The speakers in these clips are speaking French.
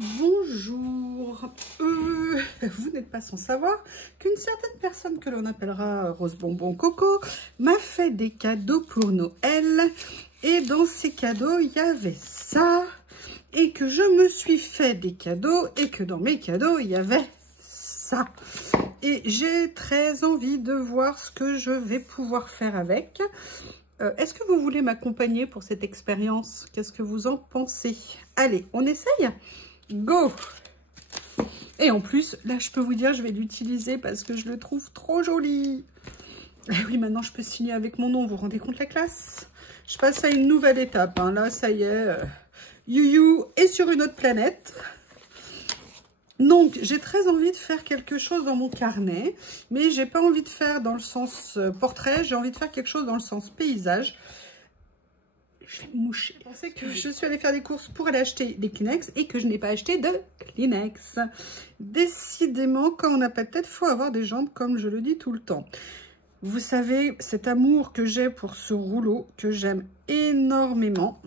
Bonjour, vous n'êtes pas sans savoir qu'une certaine personne que l'on appellera Rose Bonbon Coco m'a fait des cadeaux pour Noël. Et dans ces cadeaux, il y avait ça. Et que je me suis fait des cadeaux et que dans mes cadeaux, il y avait ça. Et j'ai très envie de voir ce que je vais pouvoir faire avec. Est-ce que vous voulez m'accompagner pour cette expérience? Qu'est-ce que vous en pensez? Allez, on essaye? Go! Et en plus, là, je peux vous dire, je vais l'utiliser parce que je le trouve trop joli. Et oui, maintenant, je peux signer avec mon nom. Vous vous rendez compte la classe? Je passe à une nouvelle étape. Hein. Là, ça y est, You est sur une autre planète. Donc, j'ai très envie de faire quelque chose dans mon carnet, mais j'ai pas envie de faire dans le sens portrait. J'ai envie de faire quelque chose dans le sens paysage. Je vais me moucher. Je pensais que je suis allée faire des courses pour aller acheter des Kleenex et que je n'ai pas acheté de Kleenex. Décidément, quand on n'a pas de tête, il faut avoir des jambes, comme je le dis tout le temps. Vous savez, cet amour que j'ai pour ce rouleau, que j'aime énormément.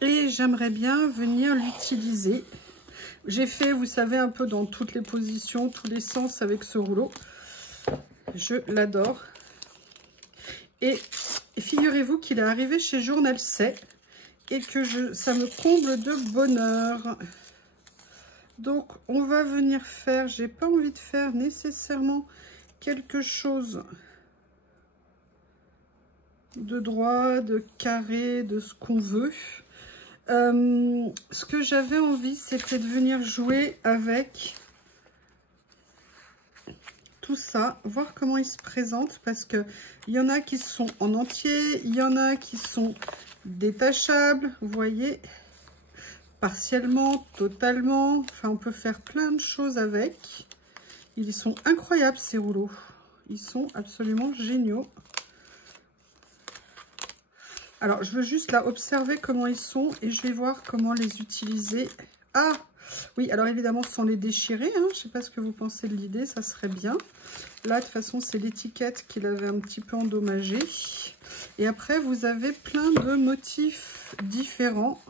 Et j'aimerais bien venir l'utiliser. J'ai fait, vous savez, un peu dans toutes les positions, tous les sens avec ce rouleau. Je l'adore. Et figurez-vous qu'il est arrivé chez Journal C et que ça me comble de bonheur. Donc, on va venir faire, j'ai pas envie de faire nécessairement quelque chose de droit, de carré, de ce qu'on veut. Ce que j'avais envie, c'était de venir jouer avec tout ça, voir comment il se présente, parce que il y en a qui sont en entier, il y en a qui sont détachables, vous voyez, partiellement, totalement, enfin on peut faire plein de choses avec. Ils sont incroyables ces rouleaux, ils sont absolument géniaux. Alors je veux juste là observer comment ils sont et je vais voir comment les utiliser. Ah oui, alors évidemment sans les déchirer, hein. Je ne sais pas ce que vous pensez de l'idée, ça serait bien. Là, de toute façon, c'est l'étiquette qui l'avait un petit peu endommagée. Et après, vous avez plein de motifs différents.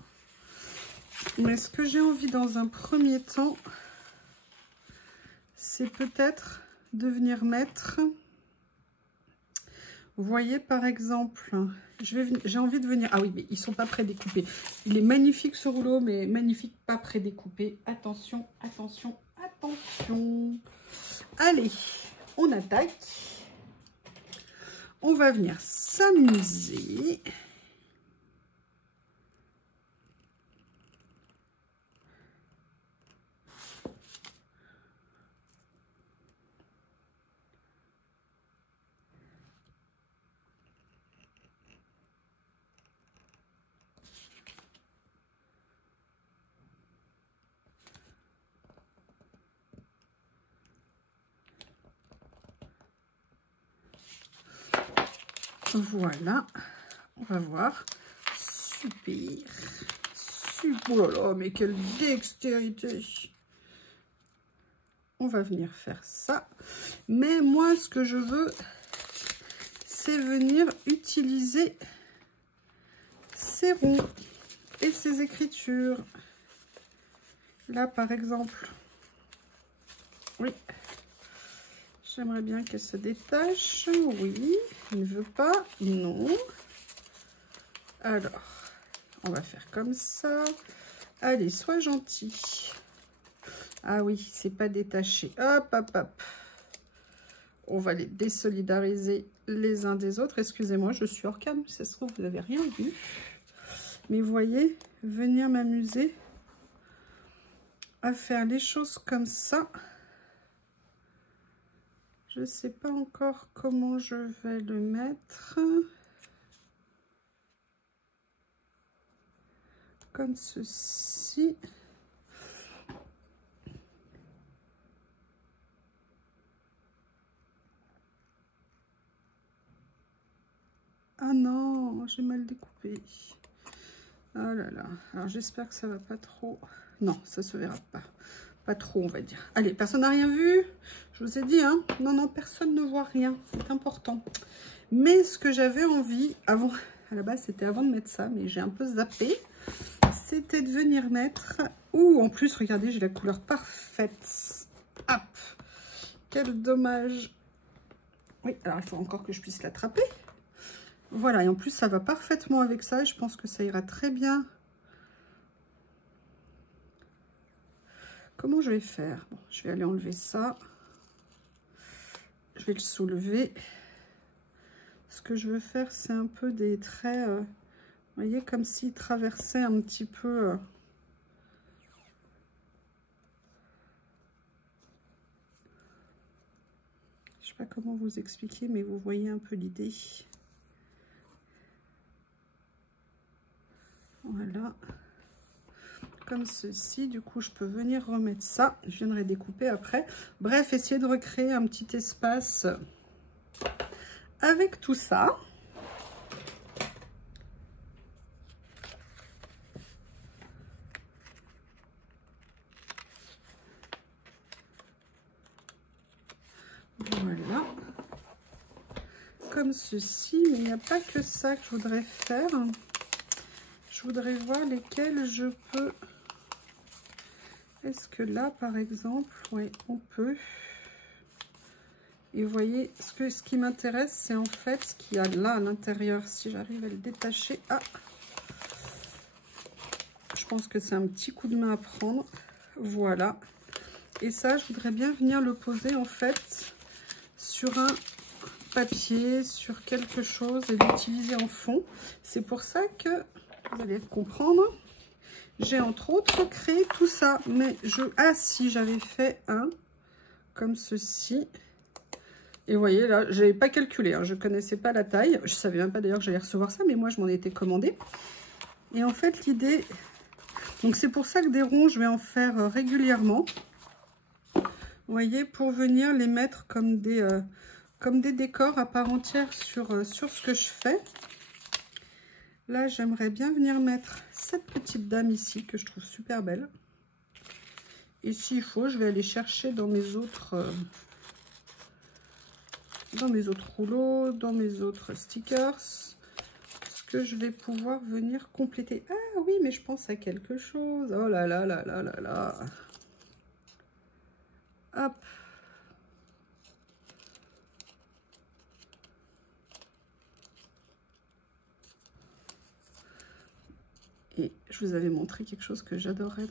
Mais ce que j'ai envie dans un premier temps, c'est peut-être de venir mettre... Vous voyez, par exemple, j'ai envie de venir... Ah oui, mais ils ne sont pas prédécoupés. Il est magnifique ce rouleau, mais magnifique, pas prédécoupé. Attention, attention, attention. Allez, on attaque. On va venir s'amuser. Voilà, on va voir. Super. Oh là là, mais quelle dextérité. On va venir faire ça. Mais moi, ce que je veux, c'est venir utiliser ces ronds et ces écritures. Là, par exemple, oui. J'aimerais bien qu'elle se détache. Oui, il ne veut pas. Non. Alors, on va faire comme ça. Allez, sois gentil. Ah oui, c'est pas détaché. Hop, hop, hop. On va les désolidariser les uns des autres. Excusez-moi, je suis hors cam. Ça se trouve, vous n'avez rien vu. Mais vous voyez, venir m'amuser à faire les choses comme ça. Je ne sais pas encore comment je vais le mettre. Comme ceci. Ah non, j'ai mal découpé. Ah là là. Alors j'espère que ça va pas trop. Non, ça se verra pas. Pas trop, on va dire. Allez, personne n'a rien vu? Je vous ai dit, hein. Non, non, personne ne voit rien. C'est important. Mais ce que j'avais envie, avant, à la base, c'était avant de mettre ça, mais j'ai un peu zappé. c'était de venir mettre... Ouh, en plus, regardez, j'ai la couleur parfaite. Hop, quel dommage. Oui, alors il faut encore que je puisse l'attraper. Voilà, et en plus, ça va parfaitement avec ça. Et je pense que ça ira très bien. Comment je vais faire? Bon, je vais aller enlever ça. Je vais le soulever. Ce que je veux faire, c'est un peu des traits, vous voyez, comme s'il traversait un petit peu... je sais pas comment vous expliquer, mais vous voyez un peu l'idée. Voilà. Comme ceci, du coup, je peux venir remettre ça. Je viendrai découper après. Bref, essayer de recréer un petit espace avec tout ça. Voilà. Comme ceci, mais il n'y a pas que ça que je voudrais faire. Je voudrais voir lesquels je peux... Est-ce que là, par exemple, oui, on peut... Et vous voyez, ce qui m'intéresse, c'est en fait ce qu'il y a là à l'intérieur. Si j'arrive à le détacher... Ah, je pense que c'est un petit coup de main à prendre. Voilà. Et ça, je voudrais bien venir le poser, en fait, sur un papier, sur quelque chose et l'utiliser en fond. C'est pour ça que, vous allez comprendre, j'ai entre autres créé tout ça. Mais ah si, j'avais fait un comme ceci. Et vous voyez, là, je n'avais pas calculé, hein, je ne connaissais pas la taille. Je ne savais même pas d'ailleurs que j'allais recevoir ça, mais moi, je m'en étais commandé. Et en fait, l'idée... Donc, c'est pour ça que des ronds, je vais en faire régulièrement. Vous voyez, pour venir les mettre comme des décors à part entière sur ce que je fais. Là, j'aimerais bien venir mettre cette petite dame ici, que je trouve super belle. Et s'il faut, je vais aller chercher dans mes autres rouleaux, dans mes autres stickers, ce que je vais pouvoir venir compléter. Ah oui, mais je pense à quelque chose. Oh là là là là là là. Hop. Et je vous avais montré quelque chose que j'adorais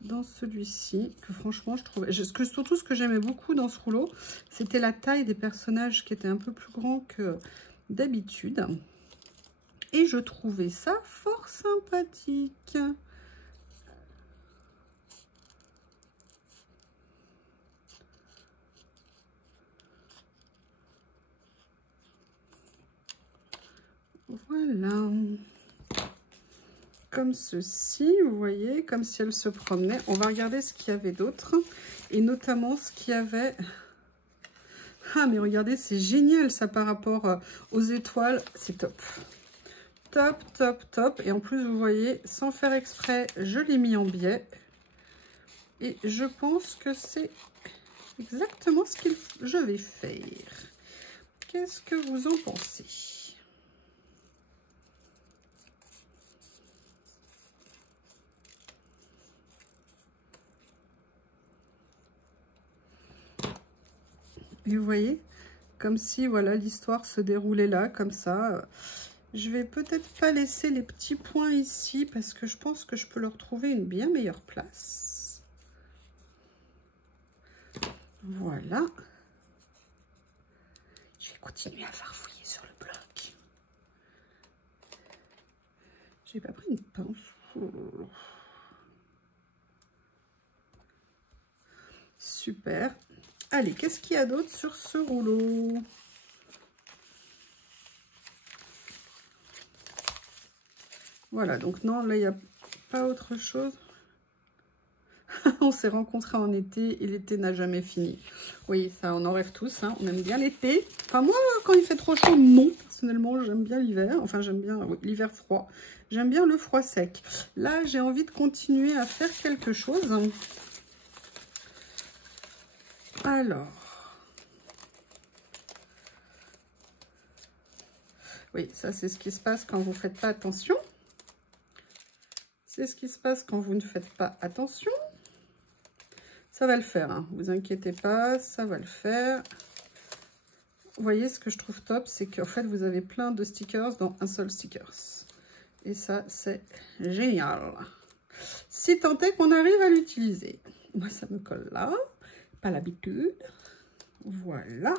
dans celui-ci, que franchement je trouvais... Surtout ce que j'aimais beaucoup dans ce rouleau, c'était la taille des personnages qui était un peu plus grand que d'habitude. Et je trouvais ça fort sympathique. Voilà. Comme ceci, vous voyez, comme si elle se promenait. On va regarder ce qu'il y avait d'autre. Et notamment ce qu'il y avait... Ah, mais regardez, c'est génial ça par rapport aux étoiles. C'est top. Top, top, top. Et en plus, vous voyez, sans faire exprès, je l'ai mis en biais. Et je pense que c'est exactement ce que je vais faire. Qu'est-ce que vous en pensez ? Et vous voyez, comme si voilà l'histoire se déroulait là, comme ça. Je vais peut-être pas laisser les petits points ici parce que je pense que je peux leur trouver une bien meilleure place. Voilà. Je vais continuer à farfouiller sur le bloc. J'ai pas pris une pince. Oh. Super. Allez, qu'est-ce qu'il y a d'autre sur ce rouleau? Voilà, donc non, là, il n'y a pas autre chose. On s'est rencontrés en été et l'été n'a jamais fini. Oui, ça, on en rêve tous, hein. On aime bien l'été. Enfin, moi, quand il fait trop chaud, non. Personnellement, j'aime bien l'hiver. Enfin, j'aime bien l'hiver froid. J'aime bien le froid sec. Là, j'ai envie de continuer à faire quelque chose. Alors... Oui, ça, c'est ce qui se passe quand vous ne faites pas attention. C'est ce qui se passe quand vous ne faites pas attention. Ça va le faire, hein. Vous inquiétez pas, ça va le faire. Vous voyez, ce que je trouve top, c'est qu'en fait, vous avez plein de stickers dans un seul sticker. Et ça, c'est génial. Si tant est qu'on arrive à l'utiliser. Moi, ça me colle là. Pas l'habitude. Voilà.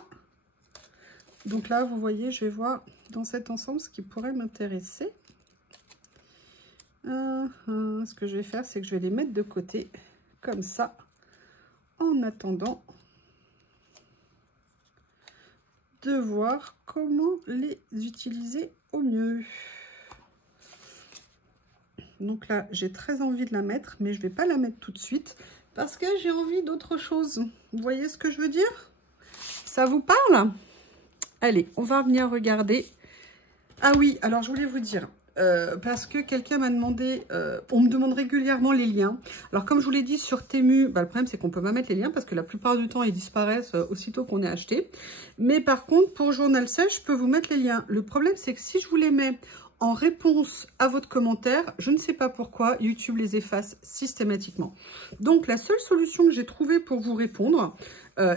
Donc là, vous voyez, je vais voir dans cet ensemble ce qui pourrait m'intéresser. Ce que je vais faire, c'est que je vais les mettre de côté, comme ça, en attendant de voir comment les utiliser au mieux. Donc là, j'ai très envie de la mettre, mais je ne vais pas la mettre tout de suite parce que j'ai envie d'autre chose. Vous voyez ce que je veux dire? Ça vous parle? Allez, on va venir regarder. Ah oui, alors je voulais vous dire, parce que quelqu'un m'a demandé, on me demande régulièrement les liens. Alors comme je vous l'ai dit sur Temu, bah, le problème c'est qu'on peut pas mettre les liens parce que la plupart du temps ils disparaissent aussitôt qu'on est acheté. Mais par contre pour Journal Sèche, je peux vous mettre les liens. Le problème c'est que si je vous les mets en réponse à votre commentaire, je ne sais pas pourquoi YouTube les efface systématiquement. Donc la seule solution que j'ai trouvée pour vous répondre,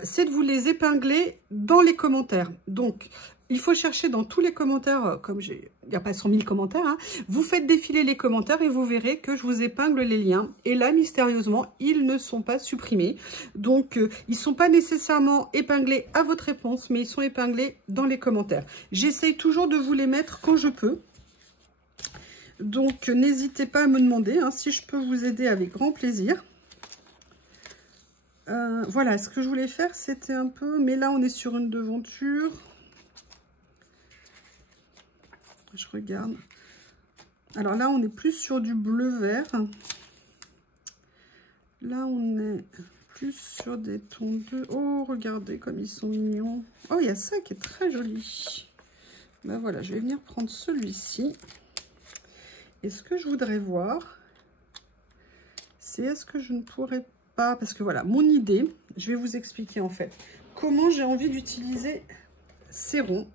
c'est de vous les épingler dans les commentaires. Donc il faut chercher dans tous les commentaires, comme il n'y a pas 100 000 commentaires, hein, vous faites défiler les commentaires et vous verrez que je vous épingle les liens. Et là, mystérieusement, ils ne sont pas supprimés. Donc, ils ne sont pas nécessairement épinglés à votre réponse, mais ils sont épinglés dans les commentaires. J'essaye toujours de vous les mettre quand je peux. Donc, n'hésitez pas à me demander, hein, si je peux vous aider avec grand plaisir. Voilà, ce que je voulais faire, c'était un peu... Mais là, on est sur une devanture... Je regarde. Alors là, on est plus sur du bleu-vert. Là, on est plus sur des tons de... Oh, regardez comme ils sont mignons. Oh, il y a ça qui est très joli. Ben voilà, je vais venir prendre celui-ci. Et ce que je voudrais voir, c'est est-ce que je ne pourrais pas... Parce que voilà, mon idée, je vais vous expliquer en fait comment j'ai envie d'utiliser ces ronds.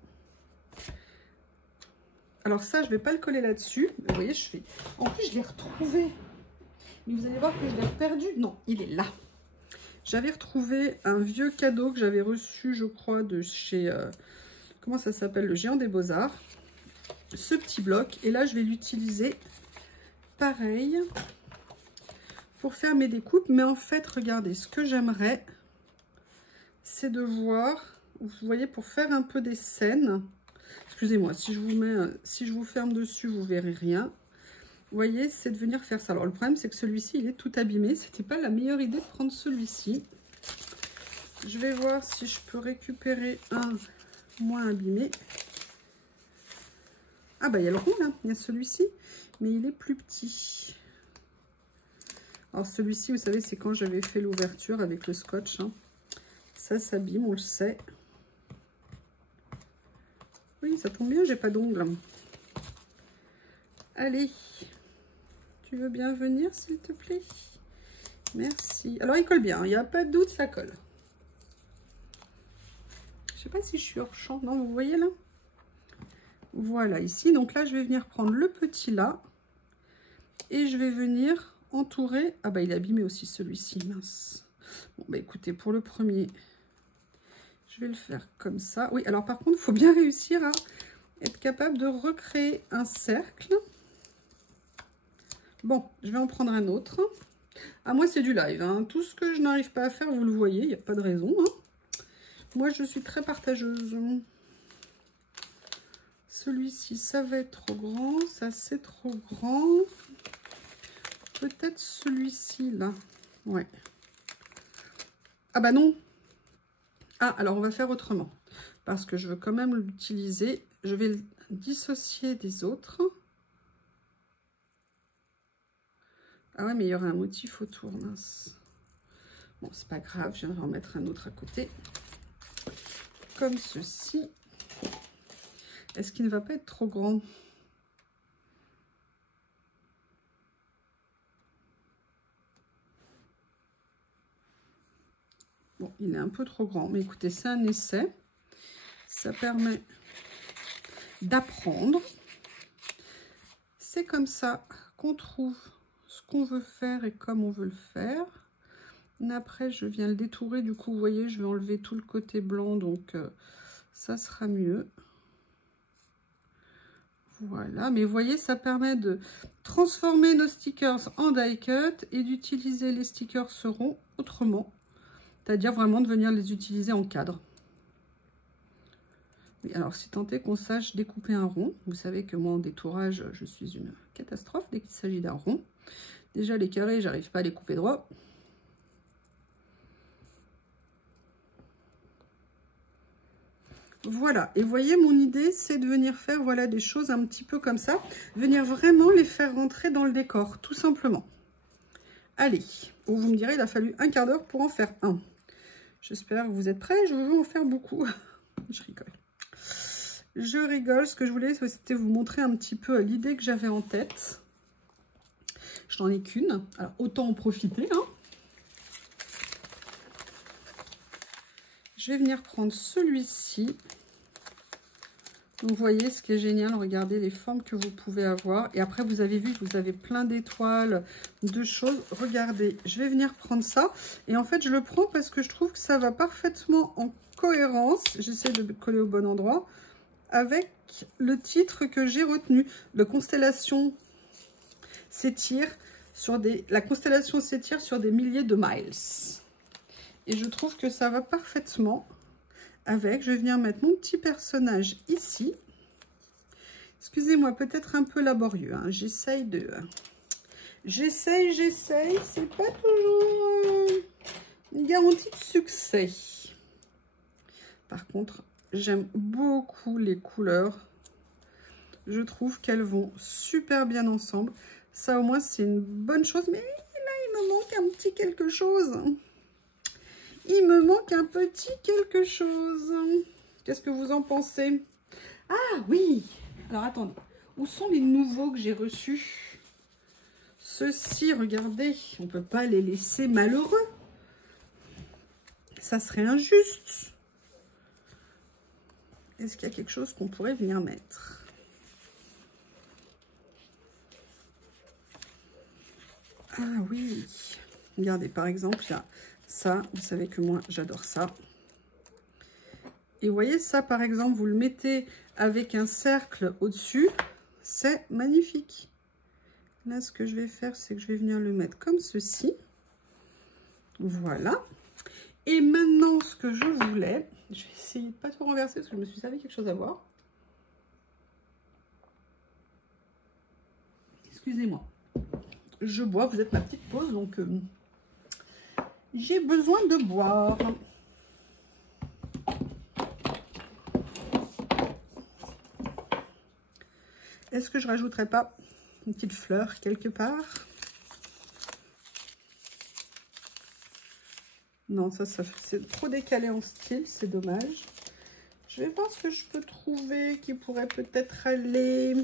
Alors ça, je ne vais pas le coller là-dessus. Vous voyez, je fais... En plus, je l'ai retrouvé. Mais vous allez voir que je l'ai perdu. Non, il est là. J'avais retrouvé un vieux cadeau que j'avais reçu, je crois, de chez... comment ça s'appelle? Le Géant des Beaux-Arts. Ce petit bloc. Et là, je vais l'utiliser pareil pour faire mes découpes. Mais en fait, regardez, ce que j'aimerais, c'est de voir... Vous voyez, pour faire un peu des scènes... Excusez-moi, si je vous mets, si je vous ferme dessus, vous verrez rien. Vous voyez, c'est de venir faire ça. Alors le problème, c'est que celui-ci, il est tout abîmé. C'était pas la meilleure idée de prendre celui-ci. Je vais voir si je peux récupérer un moins abîmé. Ah bah il y a le rond là, il y a celui-ci, mais il est plus petit. Alors celui-ci, vous savez, c'est quand j'avais fait l'ouverture avec le scotch, hein. Ça s'abîme, on le sait. Oui, ça tombe bien, j'ai pas d'ongles. Allez, tu veux bien venir, s'il te plaît? Merci. Alors, il colle bien, il n'y a pas de doute, ça colle. Je sais pas si je suis hors champ. Non, vous voyez là? Voilà, ici. Donc là, je vais venir prendre le petit là. Et je vais venir entourer... Ah bah, il est abîmé aussi, celui-ci, mince. Bon, bah écoutez, pour le premier... Je vais le faire comme ça. Oui, alors par contre, il faut bien réussir à être capable de recréer un cercle. Bon, je vais en prendre un autre. Ah, moi, c'est du live, hein. Tout ce que je n'arrive pas à faire, vous le voyez, il n'y a pas de raison, hein. Moi, je suis très partageuse. Celui-ci, ça va être trop grand. Ça, c'est trop grand. Peut-être celui-ci, là. Ouais. Ah bah non. Ah, alors on va faire autrement. Parce que je veux quand même l'utiliser. Je vais le dissocier des autres. Ah ouais, mais il y aura un motif autour, mince. Bon, c'est pas grave, je viendrai en mettre un autre à côté. Comme ceci. Est-ce qu'il ne va pas être trop grand? Bon, il est un peu trop grand, mais écoutez, c'est un essai. Ça permet d'apprendre. C'est comme ça qu'on trouve qu'on veut faire et comme on veut le faire. Et après, je viens le détourer. Du coup, vous voyez, je vais enlever tout le côté blanc. Donc, ça sera mieux. Voilà. Mais vous voyez, ça permet de transformer nos stickers en die cut et d'utiliser les stickers ronds autrement. C'est-à-dire vraiment de venir les utiliser en cadre. Et alors, si tant est qu'on sache découper un rond, vous savez que moi, en détourage, je suis une catastrophe dès qu'il s'agit d'un rond. Déjà, les carrés, j'arrive pas à les couper droit. Voilà, et vous voyez, mon idée, c'est de venir faire voilà, des choses un petit peu comme ça. Venir vraiment les faire rentrer dans le décor, tout simplement. Allez, vous me direz, il a fallu un quart d'heure pour en faire un. J'espère que vous êtes prêts, je veux en faire beaucoup. Je rigole. Je rigole, ce que je voulais, c'était vous montrer un petit peu l'idée que j'avais en tête. Je n'en ai qu'une, alors autant en profiter. Hein. Je vais venir prendre celui-ci. Donc, vous voyez, ce qui est génial, regardez les formes que vous pouvez avoir. Et après, vous avez vu que vous avez plein d'étoiles, de choses. Regardez, je vais venir prendre ça. Et en fait, je le prends parce que je trouve que ça va parfaitement en cohérence. J'essaie de coller au bon endroit. Avec le titre que j'ai retenu. La constellation s'étire sur des milliers de miles. Et je trouve que ça va parfaitement avec. Je vais venir mettre mon petit personnage ici. Excusez-moi, peut-être un peu laborieux. Hein. J'essaye. J'essaye. C'est pas toujours une garantie de succès. Par contre, j'aime beaucoup les couleurs. Je trouve qu'elles vont super bien ensemble. Ça, au moins, c'est une bonne chose. Mais là, il me manque un petit quelque chose. Il me manque un petit quelque chose. Qu'est-ce que vous en pensez? Ah oui! Alors, attendez. Où sont les nouveaux que j'ai reçus? Ceux-ci, regardez. On ne peut pas les laisser malheureux. Ça serait injuste. Est-ce qu'il y a quelque chose qu'on pourrait venir mettre? Ah oui. Regardez, par exemple, il y a ça. Vous savez que moi, j'adore ça. Et vous voyez, ça, par exemple, vous le mettez avec un cercle au-dessus. C'est magnifique. Là, ce que je vais faire, c'est que je vais venir le mettre comme ceci. Voilà. Et maintenant, ce que je voulais... Je vais essayer de ne pas tout renverser parce que je me suis servi quelque chose à boire. Excusez-moi. Je bois, vous êtes ma petite pause, donc j'ai besoin de boire. Est-ce que je rajouterais pas une petite fleur quelque part? Non, ça c'est trop décalé en style, c'est dommage. Je vais voir ce que je peux trouver qui pourrait peut-être aller.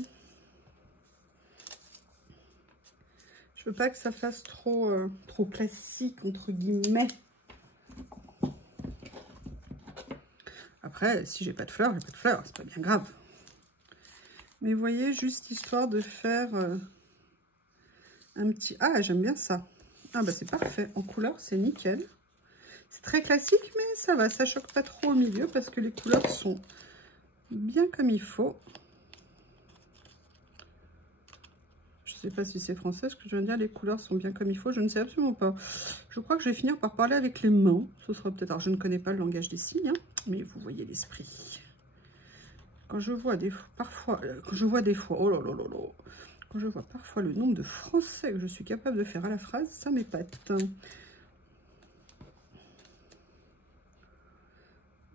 Je veux pas que ça fasse trop classique, entre guillemets. Après, si j'ai pas de fleurs, j'ai pas de fleurs, c'est pas bien grave. Mais vous voyez, juste histoire de faire un petit... Ah, j'aime bien ça. Ah bah c'est parfait. En couleur, c'est nickel. C'est très classique, mais ça va. Ça choque pas trop au milieu parce que les couleurs sont bien comme il faut. Je sais pas si c'est français, ce que je veux dire, les couleurs sont bien comme il faut. Je ne sais absolument pas. Je crois que je vais finir par parler avec les mains. Ce sera peut-être... Alors, je ne connais pas le langage des signes, hein, mais vous voyez l'esprit. Quand je vois des fois, oh là là là là, quand je vois parfois le nombre de français que je suis capable de faire à la phrase, ça m'épate.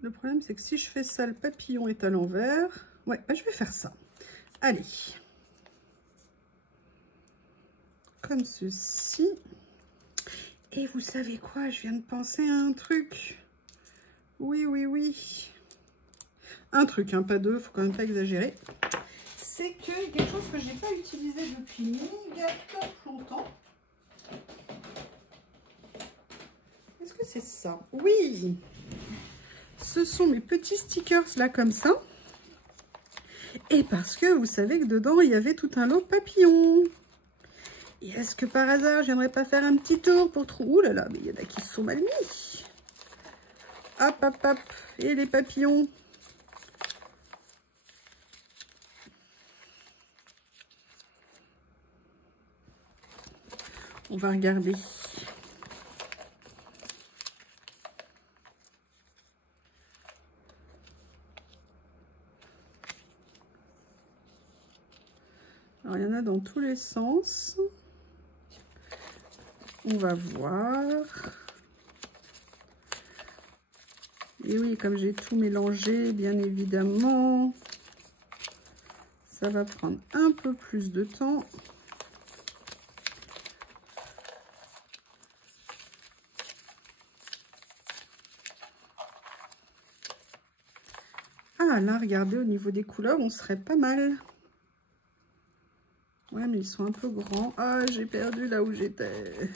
Le problème, c'est que si je fais ça, le papillon est à l'envers. Ouais, bah, je vais faire ça. Allez. Comme ceci. Et vous savez quoi? Je viens de penser à un truc. Oui, oui, oui. Un truc, hein, pas deux, faut quand même pas exagérer. C'est que quelque chose que je n'ai pas utilisé depuis méga top longtemps. Est-ce que c'est ça? Oui. Ce sont mes petits stickers là comme ça. Et parce que vous savez que dedans il y avait tout un lot papillon. Et est-ce que par hasard, je viendrais pas faire un petit tour pour trouver... Ouh là là, mais il y en a qui se sont mal mis. Hop, hop, hop. Et les papillons. On va regarder. Alors, il y en a dans tous les sens. On va voir. Et oui, comme j'ai tout mélangé, bien évidemment, ça va prendre un peu plus de temps. Ah là, regardez, au niveau des couleurs, on serait pas mal. Ouais, mais ils sont un peu grands. Ah, j'ai perdu là où j'étais.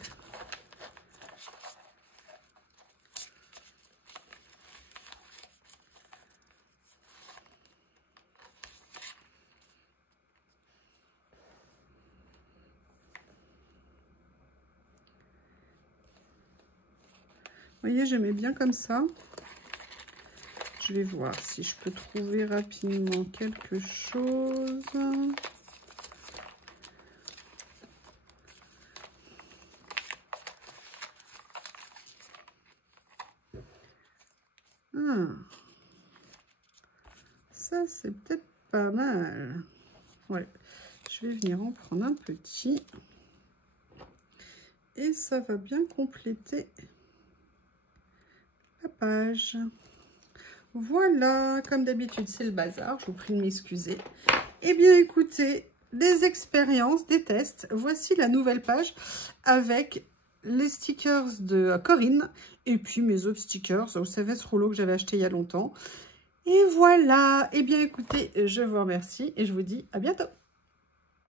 Vous voyez, j'aimais bien comme ça. Je vais voir si je peux trouver rapidement quelque chose. Ah. Ça, c'est peut-être pas mal. Ouais, je vais venir en prendre un petit. Et ça va bien compléter la page. Voilà, comme d'habitude, c'est le bazar. Je vous prie de m'excuser. Eh bien, écoutez, des expériences, des tests. Voici la nouvelle page avec les stickers de Corinne et puis mes autres stickers. Vous savez, ce rouleau que j'avais acheté il y a longtemps. Et voilà. Eh bien, écoutez, je vous remercie et je vous dis à bientôt.